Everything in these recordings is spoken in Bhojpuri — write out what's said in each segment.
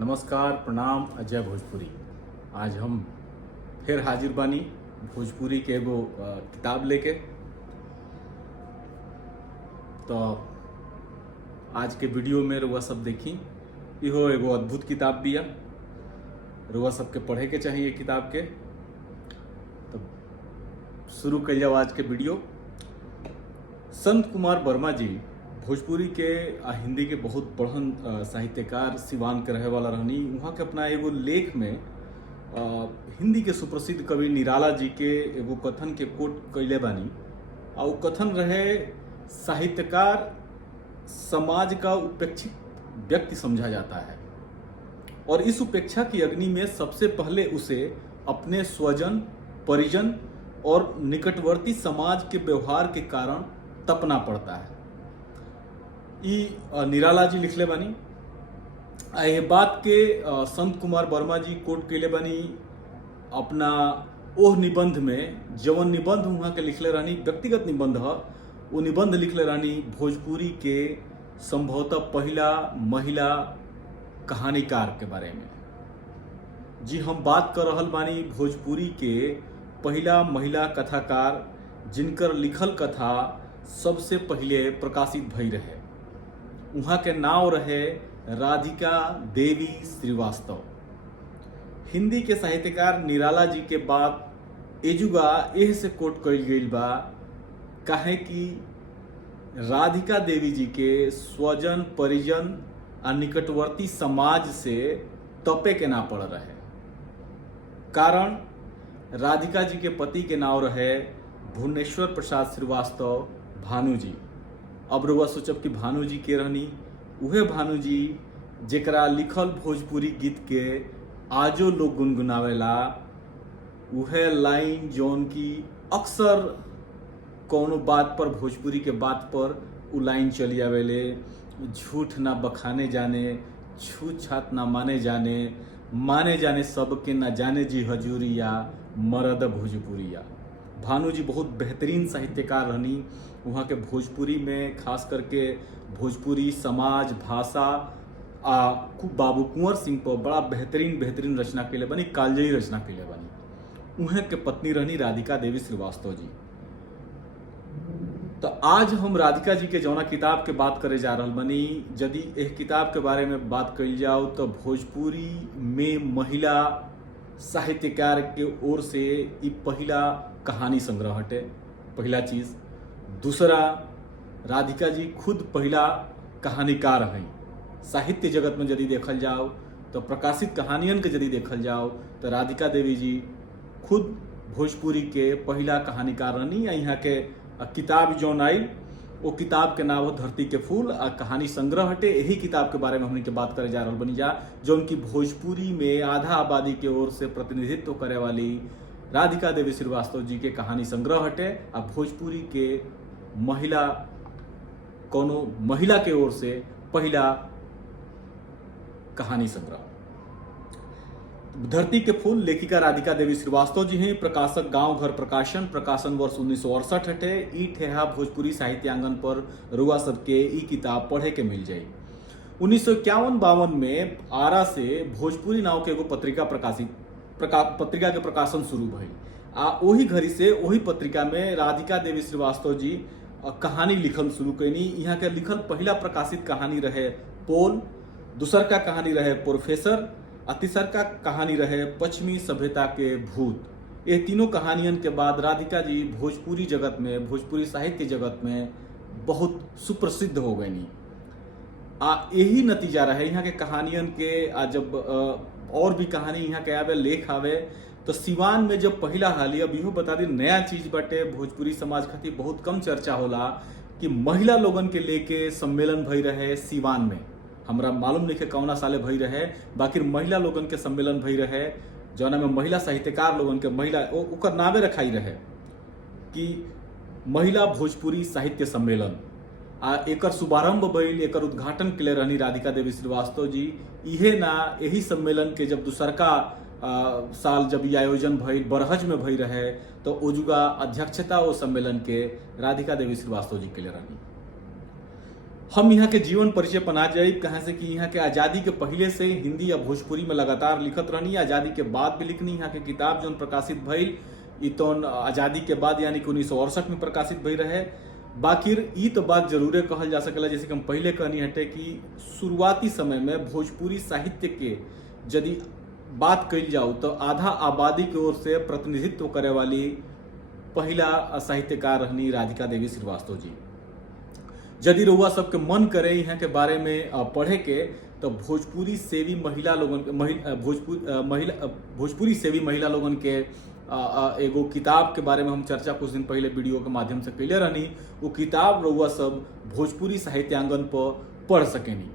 नमस्कार, प्रणाम। अजय भोजपुरी। आज हम फिर हाजिर बानी भोजपुरी के एगो किताब लेके। तो आज के वीडियो में रउआ सब देखी, इहो एगो अद्भुत किताब बिया। रउआ सबके पढ़े के चाहिए किताब के। तो शुरू कल जाओ आज के वीडियो। संत कुमार वर्मा जी भोजपुरी के आ हिंदी के बहुत बड़हन साहित्यकार सिवान के रहे वाला रहनी। वहाँ के अपना एगो लेख में हिंदी के सुप्रसिद्ध कवि निराला जी के एगो कथन के कोट कैले बानी। और वो कथन रहे, साहित्यकार समाज का उपेक्षित व्यक्ति समझा जाता है और इस उपेक्षा की अग्नि में सबसे पहले उसे अपने स्वजन, परिजन और निकटवर्ती समाज के व्यवहार के कारण तपना पड़ता है। निराला जी लिखले बानी। ये बात के संत कुमार वर्मा जी कोट कैले बानी अपना ओह निबंध में, जवन निबंध वहाँ के लिखले रहनी व्यक्तिगत निबंध है। वो निबंध लिखले रहनी भोजपुरी के संभवतः पहला महिला कहानीकार के बारे में। जी हम बात कर रहल बानी भोजपुरी के पहला महिला कथाकार जिनकर लिखल कथा सबसे पहले प्रकाशित भई रहे। वहाँ के नाव रहे राधिका देवी श्रीवास्तव। हिंदी के साहित्यकार निराला जी के बाद एजुगा एह से कोट कइल गइल बा, काहे कि राधिका देवी जी के स्वजन, परिजन और निकटवर्ती समाज से तपे के ना पड़ रहे। कारण राधिका जी के पति के नाव रहे भुवनेश्वर प्रसाद श्रीवास्तव, भानु जी। अब रउआ सोचब कि भानु जी के रहनी, उहे भानु जी जेकरा लिखल भोजपुरी गीत के आजो लोग गुनगुनावेला। उहे लाइन जौन की अक्सर कौनो बात पर, भोजपुरी के बात पर उ लाइन चली आवेले, झूठ ना बखाने जाने, छूत छात ना माने जाने सबके ना जाने जी हजूरिया, मरद भोजपुरिया। भानु जी बहुत बेहतरीन साहित्यकार रहनी। वहाँ के भोजपुरी में खास करके भोजपुरी समाज, भाषा बाबू कुंवर सिंह पर बड़ा बेहतरीन रचना कैले बनी, कालजयी रचना कैले बनी। उहे के पत्नी रहनी राधिका देवी श्रीवास्तव जी। तो आज हम राधिका जी के जौना किताब के बात करे जा रहल बनी। यदि एक किताब के बारे में बात कइल जाओ तो भोजपुरी में महिला साहित्यकार के ओर से ई पहला कहानी संग्रह हटे, पहला चीज। दूसरा, राधिका जी खुद पहला कहानीकार हैं। साहित्य जगत में यदि देखल जाओ तो प्रकाशित कहानियन के यदि देखल जाओ तो राधिका देवी जी खुद भोजपुरी के पहला कहानीकार रहनी। यहाँ के किताब जौन आई वो किताब के नाम हो धरती के फूल, कहानी संग्रह हटे। यही किताब के बारे में हमने के बात करे जा रहल बनी जा, जौन की भोजपुरी में आधा आबादी के ओर से प्रतिनिधित्व करे वाली राधिका देवी श्रीवास्तव जी के कहानी संग्रह हटे। आ भोजपुरी के महिला, कोनो महिला के ओर से पहला कहानी संग्रह। धरती के फूल लेखिका राधिका देवी श्रीवास्तव जी हैं। प्रकाशक गांव घर प्रकाशन, प्रकाशन वर्ष 1968 हटे। ई ठेहा भोजपुरी साहित्यांगन पर रुआ सबके ई किताब पढ़े के मिल जाये। 1951-52 में आरा से भोजपुरी नाव के एगो पत्रिका के प्रकाशन शुरू भई। ओही घड़ी से ओही पत्रिका में राधिका देवी श्रीवास्तव जी कहानी लिखल शुरू कैनी। यहाँ के लिखल पहला प्रकाशित कहानी रहे पोल, दूसर का कहानी रहे प्रोफेसर, और तीसर का कहानी रहे पश्चिमी सभ्यता के भूत। ये तीनों कहानियन के बाद राधिका जी भोजपुरी जगत में, भोजपुरी साहित्य जगत में बहुत सुप्रसिद्ध हो गई। यही नतीजा रहे यहाँ के कहानियन के। जब और भी कहानी यहाँ के आवे, लेख आवे, तो सिवान में जब पहला हाली, अब इहो बता दी नया चीज बटे, भोजपुरी समाज खातिर बहुत कम चर्चा होला कि महिला लोगन के लेके सम्मेलन भई रहे सिवान में। हमरा मालूम नहीं कि कौना साले भई रहे, बाकी महिला लोगन के सम्मेलन भई रहे, जौना में महिला साहित्यकार लोगन के, महिला ओकर नावे रखाई रहे कि महिला भोजपुरी साहित्य सम्मेलन। एकर शुभारंभ भइल, एकर उद्घाटन के लिए रहनी राधिका देवी श्रीवास्तव जी। इहे ना यही सम्मेलन के जब दूसरका साल जब ये आयोजन भइल, बरहज में भई रहे, तो ओजुगा अध्यक्षता वो सम्मेलन के राधिका देवी श्रीवास्तव जी के लिए रहनी। हम यहाँ के जीवन परिचय पना जाए कहाँ से कि यहाँ के आज़ादी के पहले से हिंदी या भोजपुरी में लगातार लिखत रहनी, आज़ादी के बाद भी लिखनी। यहाँ के किताब जो प्रकाशित भइल ई तो आज़ादी के बाद यानी कि 1968 में प्रकाशित भई रहे। बाकिर ई तो बात जरूरे कहल जा सकेला, जैसे कि हम पहले कहनी हटे कि शुरुआती समय में भोजपुरी साहित्य के यदि बात कही जाओ तो आधा आबादी की ओर से प्रतिनिधित्व करे वाली पहला साहित्यकार रहनी राधिका देवी श्रीवास्तव जी। यदि रउआ सबके मन करे यहाँ के बारे में पढ़े के तो भोजपुरी सेवी महिला लोगन भोजपुरी सेवी महिला लोगन के एगो किताब के बारे में हम चर्चा कुछ दिन पहले वीडियो के माध्यम से कैले रहनी। वो किताब रउआ सब भोजपुरी साहित्यांगन पर पढ़ सकेनी।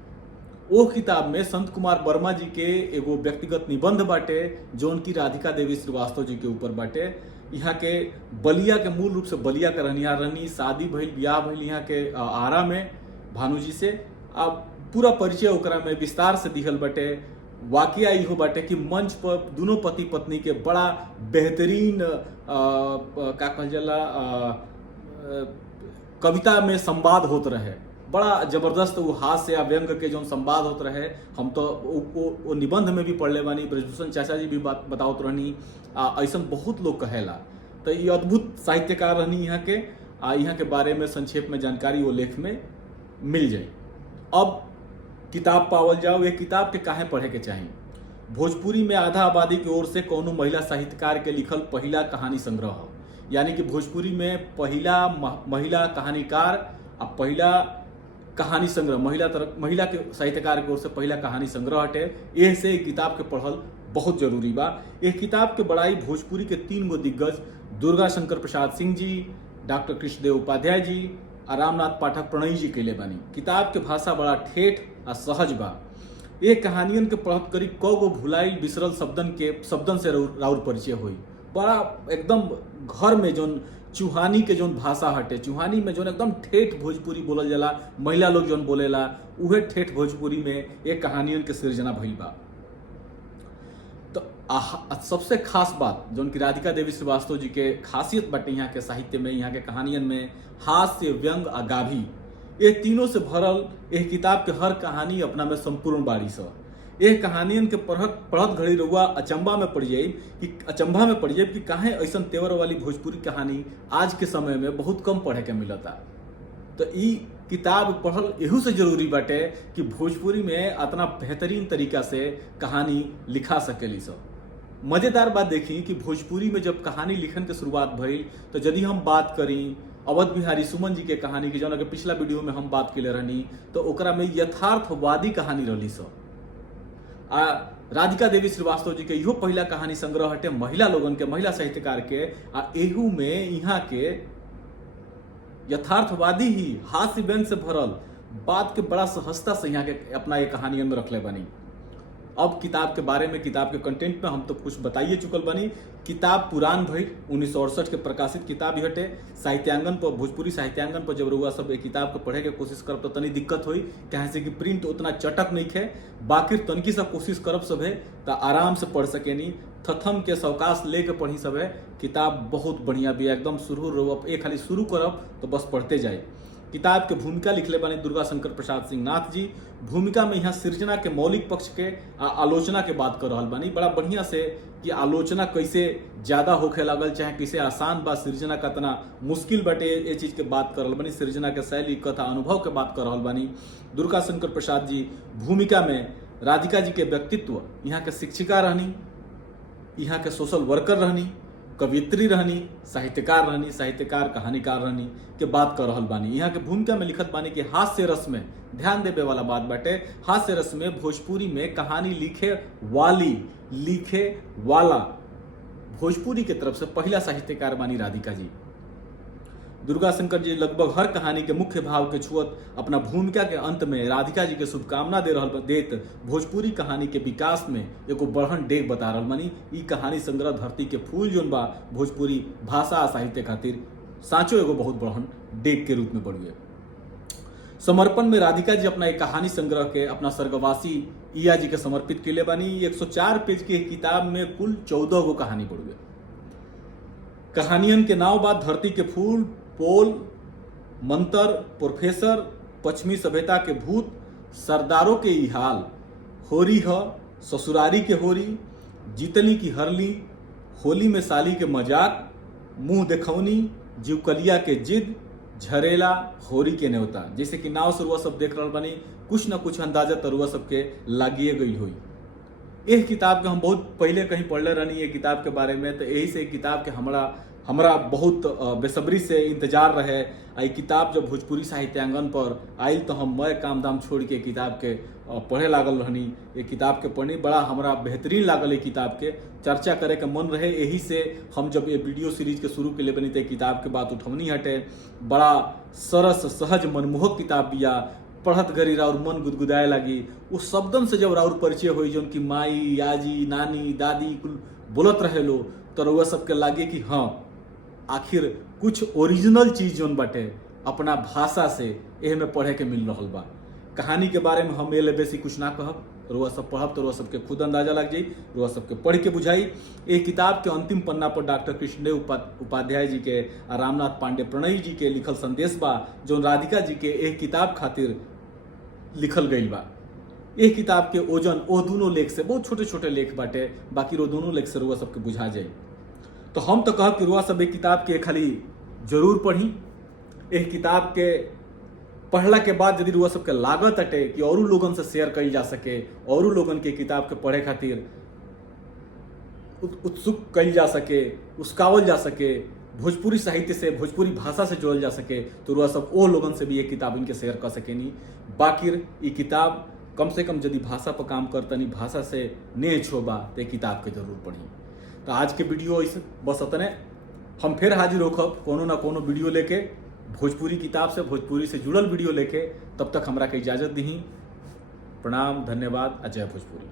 वो किताब में संत कुमार वर्मा जी के एगो व्यक्तिगत निबंध बाटे जौन की राधिका देवी श्रीवास्तव जी के ऊपर बाटे। यहाँ के बलिया के मूल रूप से बलिया के रहनिहार रहनी, शादी भइल ब्याह भइल यहाँ के आरा में भानु जी से। अब पूरा परिचय ओकरा में विस्तार से दिखल बाटे। वाकया इहो बाटे कि मंच पर दोनों पति पत्नी के बड़ा बेहतरीन का कहल जाला कविता में संवाद होत रहे, बड़ा जबरदस्त वो हास्य या व्यंग के जो संवाद होते रहे। हम तो वो निबंध में भी पढ़ले बानी, ब्रजभूषण चाचा जी भी बात बतावत रहनी। ऐसा बहुत लोग कहेला। तो ये अद्भुत साहित्यकार रहनी यहाँ के। यहाँ के बारे में संक्षेप में जानकारी वो लेख में मिल जाए। अब किताब पावल जाओ, ये किताब के काहे पढ़े के चाहिए। भोजपुरी में आधा आबादी की ओर से कोनो महिला साहित्यकार के लिखल पहला कहानी संग्रह हो, यानी कि भोजपुरी में पहला महिला कहानीकार और पहला कहानी संग्रह महिला के साहित्यकार की ओर से पहला कहानी संग्रह हटे। एह से किताब के पढ़ल बहुत जरूरी बा। यह किताब के बड़ाई भोजपुरी के 3 गो दिग्गज दुर्गा शंकर प्रसाद सिंह जी, डॉक्टर कृष्णदेव उपाध्याय जी और रामनाथ पाठक प्रणय जी कैले बानी। किताब के भाषा बड़ा ठेठ और सहज बा। ये कहानियन के पढ़त करी कगो भुलाइल बिसरल शब्दन से राउर परिचय हुई। बड़ा एकदम घर में जोन चूहानी के जोन भाषा हटे, चूहानी में जोन एकदम ठेठ भोजपुरी बोलल जाला, महिला लोग जोन बोलेला उहे ठेठ भोजपुरी में एक कहानियन के सृजना भइल बा। तो सबसे खास बात जोन की राधिका देवी श्रीवास्तव जी के खासियत बाटे यहाँ के साहित्य में, यहाँ के कहानियन में हास्य, व्यंग आ गाभी, ये तीनों से भरल एक किताब के हर कहानी अपना में संपूर्ण बाड़ी सा। यह कहानियन के पढ़त घड़ी रउआ अचंभा में पड़ जाए कि काहे ऐसा तेवर वाली भोजपुरी कहानी आज के समय में बहुत कम पढ़े के मिलता। तो ई किताब पढ़ल एहू से जरूरी बाटे कि भोजपुरी में इतना बेहतरीन तरीका से कहानी लिखा सकेली सब। मजेदार बात देखी कि भोजपुरी में जब कहानी लिखन के शुरुआत भइल तो यदि हम बात करी अवध बिहारी सुमन जी के कहानी की, जौन पिछला वीडियो में हम बात कैले रहनी, तो ओकरा में यथार्थवादी कहानी रही सब। राधिका देवी श्रीवास्तव जी के इहो पहला कहानी संग्रह हटे महिला लोगन के, महिला साहित्यकार के। एहू में यहाँ के यथार्थवादी ही हास्य व्यंग से भरल बात के बड़ा सहजता से यहाँ के अपना ये कहानियन में रखले बनी। अब किताब के बारे में, किताब के कंटेंट में हम तो कुछ बताइए चुकल बनी। किताब पुरान भई 1968 के प्रकाशित किताब हटे। साहित्यांगन पर, भोजपुरी साहित्यांगन पर जब रउआ सब एक किताब के पढ़े के कोशिश करब तो तनी दिक्कत हुई, कहे से कि प्रिंट उतना चटक नहीं है। बाकी तनकी सा कोशिश करब सब है तो आराम से पढ़ सकेनी, थथम के सवकाश लेके पढ़ी सब है। किताब बहुत बढ़िया भी एकदम शुरू एक खाली शुरू करब तो बस पढ़ते जाए। किताब के भूमिका लिखले बानी दुर्गा शंकर प्रसाद सिंह नाथ जी। भूमिका में यहाँ सृजना के मौलिक पक्ष के आलोचना के बात कर रहल बानी बड़ा बढ़िया से कि आलोचना कैसे ज्यादा होखे लागल, चाहे कैसे आसान बा, सृजना का तना मुश्किल बाटे, ये चीज के बात कर रहल बानी। सृजना के शैली, कथा, अनुभव के बात कर रहल बानी। दुर्गा शंकर प्रसाद जी भूमिका में राधिका जी के व्यक्तित्व, यहाँ के शिक्षिका रहनी, यहाँ के सोशल वर्कर रहनी, कवियत्री रहनी, साहित्यकार कहानीकार रहनी के बात कर रहल बानी। यहाँ के भूमिका में लिखत बानी कि हास्य रस में ध्यान देवे वाला बात बाटे। हास्य रस में भोजपुरी में कहानी लिखे वाला भोजपुरी के तरफ से पहला साहित्यकार बानी राधिका जी। दुर्गा शंकर जी लगभग हर कहानी के मुख्य भाव के छुअत अपना भूमिका के अंत में राधिका जी के शुभकामना देत भोजपुरी कहानी के विकास में एगो बढ़न डेग बता रहल बानी। ई कहानी संग्रह धरती के फूल जोन बा भोजपुरी भाषा आ साहित्य खातिर साँचो एगो बहुत बढ़न डेग के रूप में बढ़ गए। समर्पण में राधिका जी अपना एक कहानी संग्रह के अपना स्वर्गवासी ईया जी के समर्पित कैले बानी। 104 पेज की किताब में कुल 14 गो कहानी बढ़ गए। कहानियन के नाव बाद धरती के फूल, पोल, मंतर, प्रोफेसर, पश्चिमी सभ्यता के भूत सरदारों के ई हाल, होरी ह ससुरारी के होरी, जीतली की हरली, होली में साली के मजाक, मुंह देखौनी, जीवकलिया के जिद, झरेला होरी के न्योता। जैसे कि नाव से रुआ सब देख रहा बनी, कुछ न कुछ अंदाजा तो रुआ सबके लागिए गई हुई। यह किताब के हम बहुत पहले कहीं पढ़ले रहनी ये किताब के बारे में, तो यही से किताब के हमरा बहुत बेसब्री से इंतजार रहे। आई किताब जब भोजपुरी साहित्यांगन पर आई तो हम मैं काम दाम छोड़ के किताब के पढ़े लागल रहनी। ये किताब के पढ़नी बड़ा हमरा बेहतरीन लागल। ये किताब के चर्चा करे के मन रहे, यही से हम जब ये वीडियो सीरीज के शुरू के लिए बनी तो किताब के बात उठवनी हटे। बड़ा सरस सहज मनमोहक किताब बिया, पढ़त घरी राउर मन गुदगुदाए लगी। उस शब्दन से जब राउर परिचय हुई जो उनकी माई, आजी, नानी, दादी कुल बोलत रहे लो, तो रउआ सबके लागे कि हाँ आखिर कुछ ओरिजिनल चीज जोन बाटे अपना भाषा से एह में पढ़े के मिल रहा बा। कहानी के बारे में हम एले बेसी कुछ ना कहब, रुआ सब पढ़ब तो रुआ सबके खुद अंदाजा लग जाई, रुआ सबके पढ़ के बुझाई। एक किताब के अंतिम पन्ना पर डॉक्टर कृष्णदेव उपाध्याय जी के और रामनाथ पांडे प्रणय जी के लिखल संदेश बा, जो राधिका जी के एक किताब खातिर लिखल गई बा। एक किताब के ओजन वो दोनों लेख से, बहुत छोटे छोटे लेख बाटे, बाकी वो दोनों लेख से रुआ सबके बुझा जाए। तो हम तो कहब कि रुआ सब एक किताब के खाली जरूर पढ़ी। एक किताब के पढ़ला के बाद यदि रुआ सबके लागत अटे कि और लोगन से शेयर कई जा सके, और लोगन के किताब के पढ़े खातिर उत्सुक कई जा सके, उसकावल जा सके, भोजपुरी साहित्य से, भोजपुरी भाषा से जोड़ल जा सके, तो रुआ सब वो लोगन से भी ये किताब इनके शेयर कर सकेनी। बाकिर ये किताब कम से कम यदि भाषा पर काम करतनी, भाषा से ने छोबा तो ये किताब के जरूर पढ़ी। तो आज के वीडियो इस बस अतने, हम फिर हाजिर होखब कोनो ना कोनो वीडियो लेके, भोजपुरी किताब से, भोजपुरी से जुड़ल वीडियो लेके। तब तक हमरा के इजाजत दी। प्रणाम, धन्यवाद, अजय भोजपुरी।